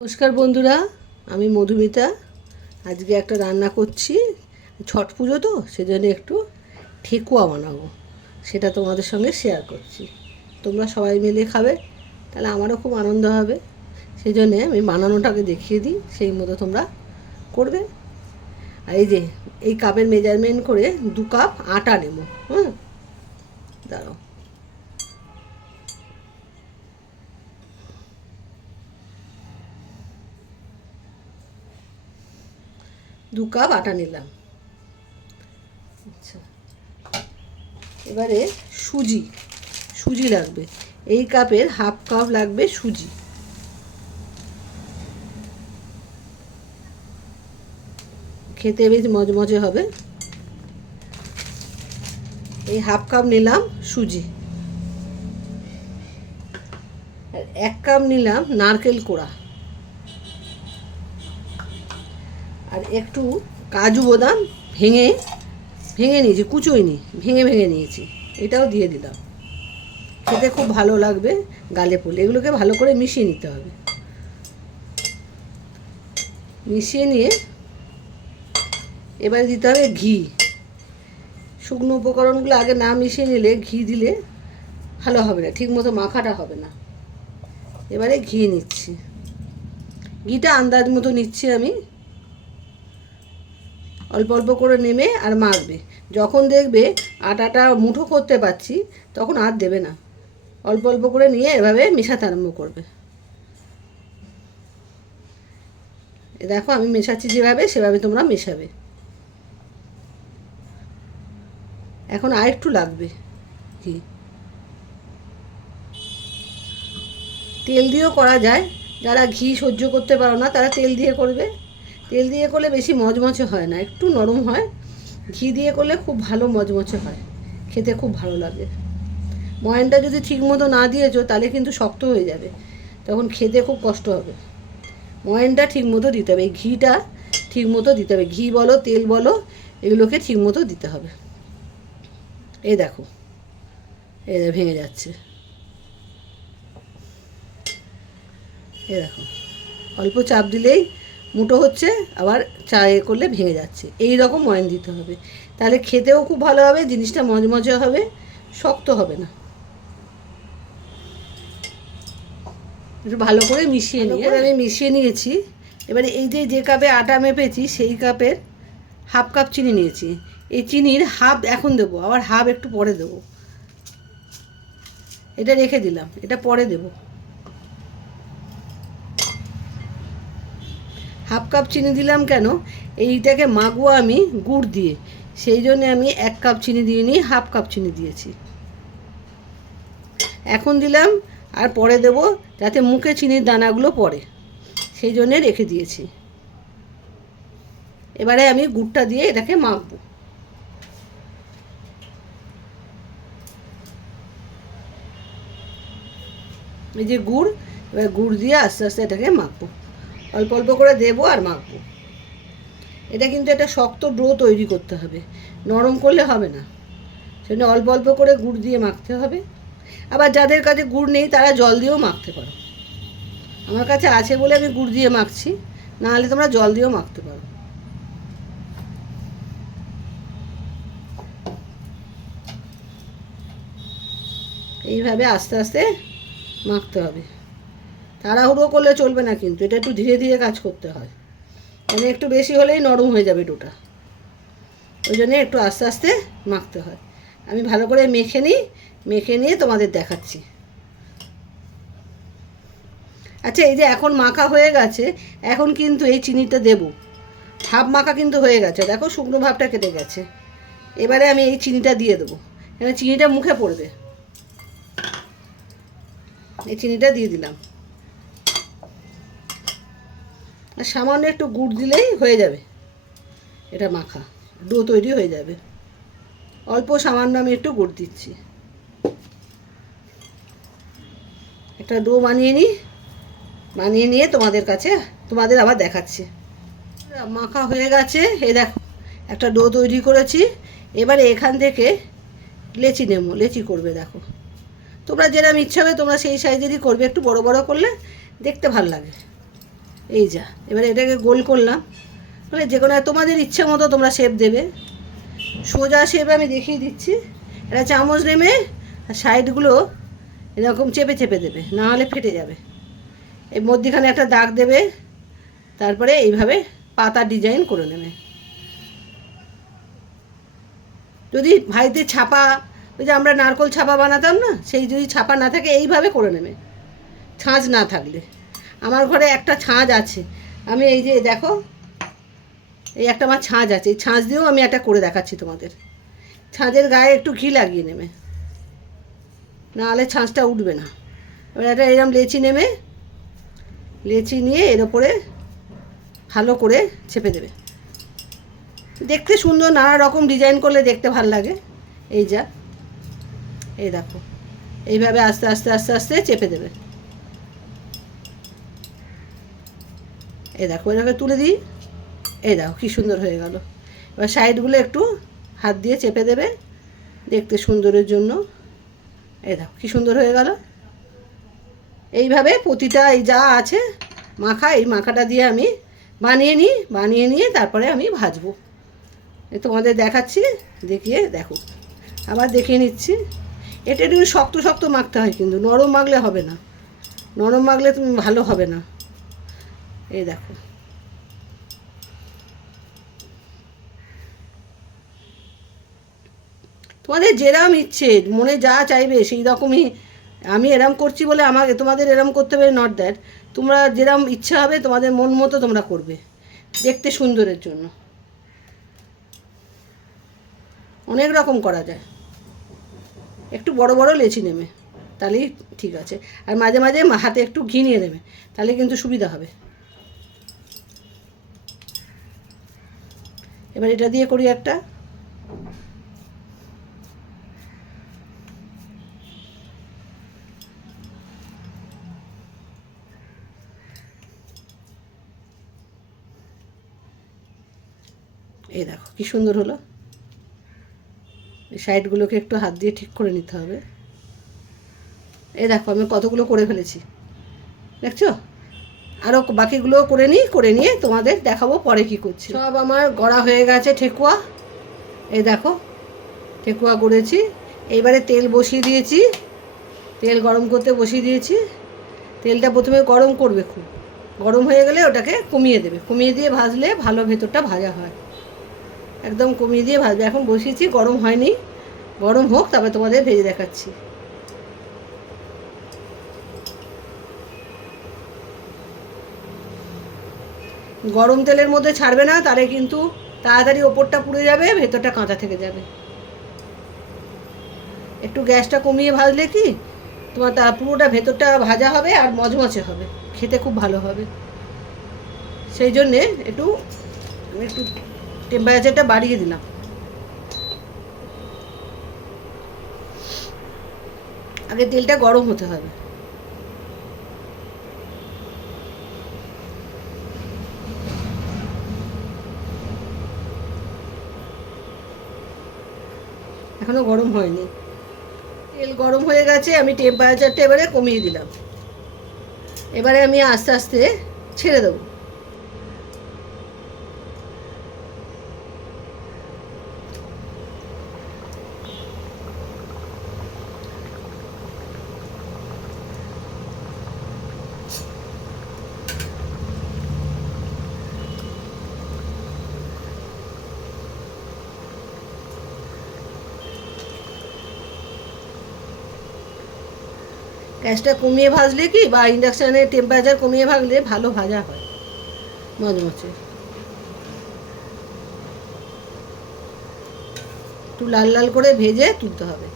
নমস্কার বন্ধুরা, আমি মধুমিতা। আজকে একটা রান্না করছি, ছট পুজো তো সেজন্য একটু ঠেকুয়া বানাবো, সেটা তোমাদের সঙ্গে শেয়ার করছি। তোমরা সবাই মিলে খাবে, তাহলে আমারও খুব আনন্দ হবে। সেই জন্যে আমি বানানোটাকে দেখিয়ে দিই, সেই মতো তোমরা করবে। আর এই কাপের মেজারমেন্ট করে 2 কাপ আটা নেব। দাঁড়াও, 2 কাপ আটা নিলাম। আচ্ছা, এবারে সুজি লাগবে। এই কাপের হাফ কাপ লাগবে সুজি। খেতে বেশ মজমজে হবে। এই হাফ কাপ নিলাম সুজি, আর 1 কাপ নিলাম নারকেল কোড়া, আর একটু কাজু বাদাম ভেঙে নিয়েছি, কুচোইনি, ভেঙে নিয়েছি, এটাও দিয়ে দিলাম। খেতে খুব ভালো লাগবে গালে পড়লে। এগুলোকে ভালো করে মিশিয়ে নিতে হবে। মিশিয়ে নিয়ে এবারে দিতে হবে ঘি। শুকনো উপকরণগুলো আগে না মিশিয়ে নিলে ঘি দিলে ভালো হবে না, ঠিক মতো মাখাটা হবে না। এবারে ঘি নিচ্ছি, ঘিটা আন্দাজ মতো নিচ্ছি আমি। অল্প অল্প করে নেমে আর মাখবে। যখন দেখবে আটাটা মুঠো করতে পারছি, তখন আর দেবে না, অল্প অল্প করে নিয়ে এভাবে মেশাতে আরম্ভ করবে। দেখো আমি মেশাচ্ছি যেভাবে, সেভাবে তোমরা মেশাবে। এখন আর একটু লাগবে ঘি। তেল দিয়েও করা যায়, যারা ঘি সহ্য করতে পারো না তারা তেল দিয়ে করবে। তেল দিয়ে করলে বেশি মচমচে হয় না, একটু নরম হয়। ঘি দিয়ে করলে খুব ভালো মচমচে হয়, খেতে খুব ভালো লাগে। ময়ানটা যদি ঠিক মতো না দিয়েছো তাহলে কিন্তু শক্ত হয়ে যাবে, তখন খেতে খুব কষ্ট হবে। ময়ানটা ঠিক মতো দিতে হবে, ঘিটা ঠিক মতো দিতে হবে। ঘি বলো তেল বলো, এগুলোকে ঠিক মতো দিতে হবে। এই দেখো, ভেঙে যাচ্ছে। দেখো, অল্প চাপ দিলেই মুঠো হচ্ছে, আবার করলে ভেঙে যাচ্ছে। এই রকম ময়ান দিতে হবে, তাহলে খেতেও খুব ভালো হবে, জিনিসটা মজমজে হবে, শক্ত হবে না। একটু ভালো করে মিশিয়ে নিয়ে আমি মিশিয়ে নিয়েছি। এবারে এই যে কাপে আটা মেপেছি সেই কাপের হাফ কাপ চিনি নিয়েছি। এই চিনির হাফ এখন দেবো, আবার হাফ একটু পরে দেবো। এটা রেখে দিলাম, এটা পরে দেবো। হাফ কাপ চিনি দিলাম কেন, এইটাকে মাখবো আমি গুড় দিয়ে, সেই জন্য আমি 1 কাপ চিনি দিয়ে নিই, হাফ কাপ চিনি দিয়েছি। এখন দিলাম আর পরে দেবো, যাতে মুখে চিনির দানাগুলো পড়ে, সেই জন্যে রেখে দিয়েছি। এবারে আমি গুড়টা দিয়ে এটাকে মাখবো। এই যে গুড়, এবার গুড় দিয়ে আস্তে আস্তে এটাকে মাখবো। অল্প অল্প করে দেবো আর মাখবো। এটা কিন্তু একটা শক্ত ডো তৈরি করতে হবে, নরম করলে হবে না। সেজন্য অল্প অল্প করে গুড় দিয়ে মাখতে হবে। আবার যাদের কাছে গুড় নেই তারা জল দিয়েও মাখতে পারো। আমার কাছে আছে বলে আমি গুড় দিয়ে মাখছি, নাহলে তোমরা জল দিয়েও মাখতে পারো। এইভাবে আস্তে আস্তে মাখতে হবে। তাড়াহুড়ো করলে চলবে না, কিন্তু এটা একটু ধীরে ধীরে কাজ করতে হয়, মানে একটু বেশি হলেই নরম হয়ে যাবে ডোটা। ওই জন্যে একটু আস্তে আস্তে মাখতে হয়। আমি ভালো করে মেখে নিয়ে তোমাদের দেখাচ্ছি। আচ্ছা, এই যে এখন মাখা হয়ে গেছে, এখন কিন্তু এই চিনিটা দেব। হাফ মাখা কিন্তু হয়ে গেছে, দেখো শুকনো ভাবটা কেটে গেছে। এবারে আমি এই চিনিটা দিয়ে দেবো, এবার চিনিটা মুখে পড়বে। এই চিনিটা দিয়ে দিলাম, আর সামান্য একটু গুড় দিলেই হয়ে যাবে, এটা মাখা ডো তৈরি হয়ে যাবে। অল্প সামান্য আমি একটু গুড় দিচ্ছি। একটা ডো বানিয়ে নিয়ে তোমাদের আবার দেখাচ্ছি। মাখা হয়ে গেছে, এই দেখো একটা ডো তৈরি করেছি। এবারে এখান থেকে লেচি করবে। দেখো, তোমরা যেরকম ইচ্ছা হবে তোমরা সেই সাইজেরই করবে, একটু বড় বড় করলে দেখতে ভালো লাগে। এই যা, এবারে এটাকে গোল করলাম, মানে যে কোনো তোমাদের ইচ্ছে মতো তোমরা শেপ দেবে। সোজা শেপ আমি দেখিয়ে দিচ্ছি। এটা চামচ নেমে সাইডগুলো এরকম চেপে চেপে দেবে, না হলে ফেটে যাবে। এই মধ্যিখানে একটা দাগ দেবে, তারপরে এইভাবে পাতা ডিজাইন করে নেবে। যদি ভাইতে ছাপা, ওই যে আমরা নারকোল ছাপা বানাতাম না, সেই যদি ছাপা না থাকে এইভাবে করে নেবে, ছাঁচ না থাকলে। আমার ঘরে একটা ছাঁচ আছে, আমি এই যে দেখো এই একটা আমার ছাঁচ আছে, এই ছাঁচ দিয়েও আমি একটা করে দেখাচ্ছি তোমাদের। ছাঁচের গায়ে একটু ঘি লাগিয়ে নেবে, নাহলে ছাঁচটা উঠবে না। এবার একটা এরকম লেচি নেবে, লেচি নিয়ে এর ওপরে ভালো করে চেপে দেবে। দেখতে সুন্দর, নানা রকম ডিজাইন করলে দেখতে ভালো লাগে। এই যা, এই দেখো এইভাবে আস্তে আস্তে আস্তে আস্তে চেপে দেবে। এই দেখো এটাকে তুলে দিই, এই দেখো কী সুন্দর হয়ে গেল। এবার সাইডগুলো একটু হাত দিয়ে চেপে দেবে দেখতে সুন্দরের জন্য। এই দেখো কী সুন্দর হয়ে গেল। এইভাবে প্রতিটা এই যা আছে মাখা, এই মাখাটা দিয়ে আমি বানিয়ে নিয়ে তারপরে আমি ভাজবো। তোমাদের দেখাচ্ছি, দেখিয়ে দেখো, আবার দেখিয়ে নিচ্ছি। এটা একটু শক্ত শক্ত মাখতে হয়, কিন্তু নরম মাখলে হবে না, নরম মাখলে তুমি ভালো হবে না। এই দেখো তোমাদের যেরকম ইচ্ছে, মনে যা চাইবে সেই রকমই। আমি এরম করছি বলে আমাকে তোমাদের এরম করতে হবে নট দ্যাট। তোমরা যেরম ইচ্ছা হবে তোমাদের মন মতো তোমরা করবে দেখতে সুন্দরের জন্য। অনেক রকম করা যায়। একটু বড় বড় লেচি নেবে, তাহলেই ঠিক আছে। আর মাঝে মাঝে হাতে একটু ঘি নিয়ে নেবে, তাহলে কিন্তু সুবিধা হবে। এবার এটা দিয়ে করি একটা। এই দেখো কী সুন্দর হলো। এই সাইডগুলোকে একটু হাত দিয়ে ঠিক করে নিতে হবে। এই দেখো আমি কতগুলো করে ফেলেছি, দেখছো? আরও বাকিগুলোও করে নিয়ে তোমাদের দেখাবো পরে কি করছি। সব আমার গড়া হয়ে গেছে ঠেকুয়া। এই দেখো ঠেকুয়া গড়েছি। এইবারে তেল বসিয়ে দিয়েছি, তেল গরম করতে বসিয়ে দিয়েছি। তেলটা প্রথমে গরম করবে, খুব গরম হয়ে গেলে ওটাকে কমিয়ে দেবে, কমিয়ে দিয়ে ভাজলে ভালো ভেতরটা ভাজা হয়। একদম কমিয়ে দিয়ে ভাজবে। এখন বসিয়েছি, গরম হয়নি, গরম হোক তারপরে তোমাদের ভেজে দেখাচ্ছি। গরম তেলের মধ্যে ছাড়বে না, তাহলে কিন্তু তাড়াতাড়ি ওপরটা পুড়ে যাবে, ভেতরটা কাঁচা থেকে যাবে। একটু গ্যাসটা কমিয়ে ভাজলে কি তোমার তা পুরোটা ভেতরটা ভাজা হবে আর মচমচে হবে, খেতে খুব ভালো হবে। সেই জন্যে আমি একটু টেম্পারেচারটা বাড়িয়ে দিলাম। আগে তেলটা গরম হতে হবে। এখনো গরম হয়নি। তেল গরম হয়ে গেছে, আমি টেম্পারেচারটা এবারে কমিয়ে দিলাম। এবারে আমি আস্তে আস্তে ছেড়ে দেবো। গ্যাসটা কমিয়ে ভাজলে কি, বা ইন্ডাকশানের টেম্পারেচার কমিয়ে ভাজলে ভালো ভাজা হয়, মচমচে। একটু লাল লাল করে ভেজে তুলতে হবে।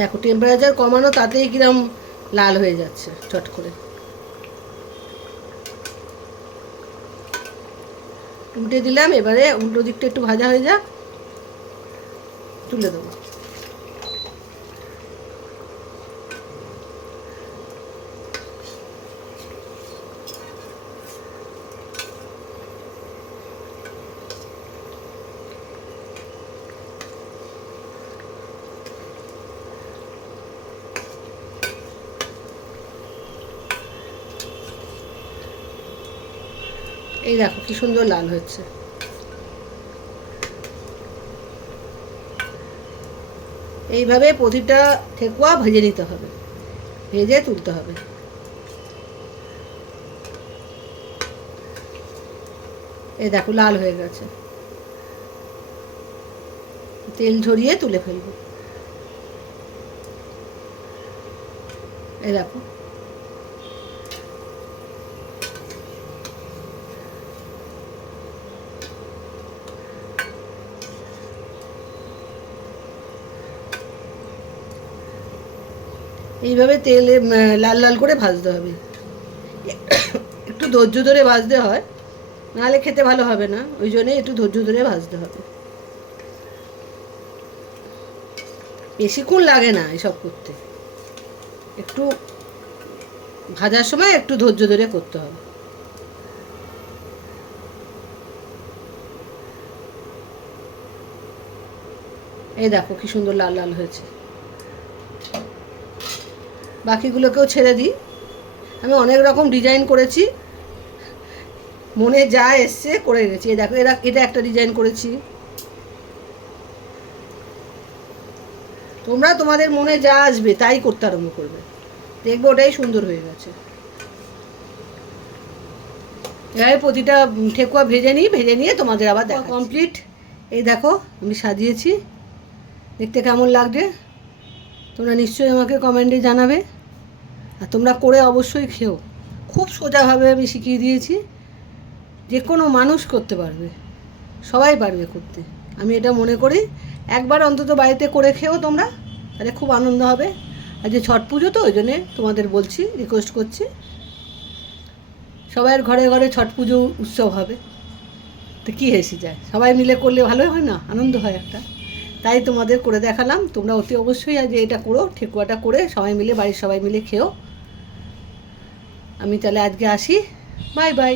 দেখো টেম্পারেচার কমানো, তাতেই কিরম লাল হয়ে যাচ্ছে চট করে। উল্টে দিলাম, এবারে উল্টো দিকটা একটু ভাজা হয়ে যাক, তুলে দেবো। এই দেখো কি সুন্দর লাল হচ্ছে। এইভাবে প্রতিটা ঠেকুয়া ভেজে নিতে হবে, ভেজে তুলতে হবে। এই দেখো লাল হয়ে গেছে, তেল ঝরিয়ে তুলে ফেলবো। এই দেখো এইভাবে তেলে লাল লাল করে ভাজতে হবে। একটু ধৈর্য ধরে ভাজতে হয়, নাহলে খেতে ভালো হবে না, ওই জন্যে একটু ধৈর্য ধরে ভাজতে হবে। বেশিক্ষণ লাগে না এসব করতে, একটু ভাজার সময় একটু ধৈর্য ধরে করতে হবে। এই দেখো কি সুন্দর লাল লাল হয়েছে। বাকিগুলোকেও ছেড়ে দিই। আমি অনেক রকম ডিজাইন করেছি, মনে যা এসছে করে গেছি। এই দেখো এটা একটা ডিজাইন করেছি। তোমরা তোমাদের মনে যা আসবে তাই করতে আরম্ভ করবে, দেখবে ওটাই সুন্দর হয়ে গেছে। এভাবে প্রতিটা ঠেকুয়া ভেজে নিই, ভেজে নিয়ে তোমাদের আবার দেখা কমপ্লিট। এই দেখো আমি সাজিয়েছি, দেখতে কেমন লাগছে তোমরা নিশ্চয়ই আমাকে কমেন্টে জানাবে। আর তোমরা করে অবশ্যই খেও। খুব সোজাভাবে আমি শিখিয়ে দিয়েছি, যে কোনো মানুষ করতে পারবে, সবাই পারবে করতে। আমি এটা মনে করি একবার অন্তত বাড়িতে করে খেও তোমরা, তাহলে খুব আনন্দ হবে। আর যে ছট পুজো তো ওই জন্যে তোমাদের বলছি, রিকোয়েস্ট করছি, সবার ঘরে ঘরে ছট পুজো উৎসব হবে, তো কী হেসে যায়, সবাই মিলে করলে ভালো হয় না, আনন্দ হয় একটা। তাই তোমাদের করে দেখালাম। তোমরা অতি অবশ্যই আজ এটা করো, ঠেকুয়াটা করে সবাই মিলে, বাড়ির সবাই মিলে খেও। আমি তাহলে আজকে আসি, বাই বাই।